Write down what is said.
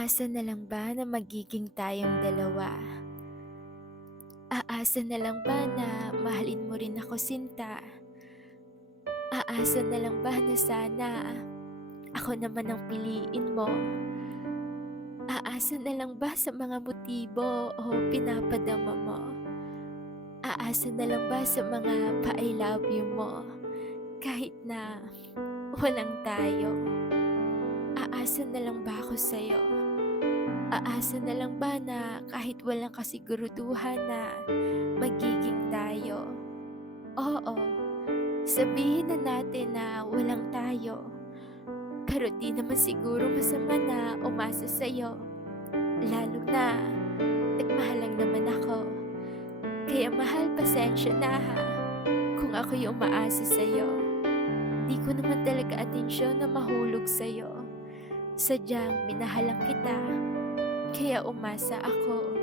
Aasa na lang ba na magiging tayong dalawa? Aasa na lang ba na mahalin mo rin ako sinta? Aasa na lang ba na sana ako naman ang piliin mo? Aasa na lang ba sa mga motibo o pinapadama mo? Aasa na lang ba sa mga pa-I love you mo kahit na walang tayo? Aasa na lang ba ako sa'yo? Aasa na lang ba na kahit walang kasiguruduhan na magiging tayo? Oo, sabihin na natin na walang tayo, pero di naman siguro masama na umasa sa'yo, lalo na nagmahal lang naman ako. Kaya mahal, pasensya na ha, kung ako yung umaasa sa'yo. Di ko naman talaga atensyon na mahulog sa'yo. Sadyang minahalang kita, kaya umasa ako.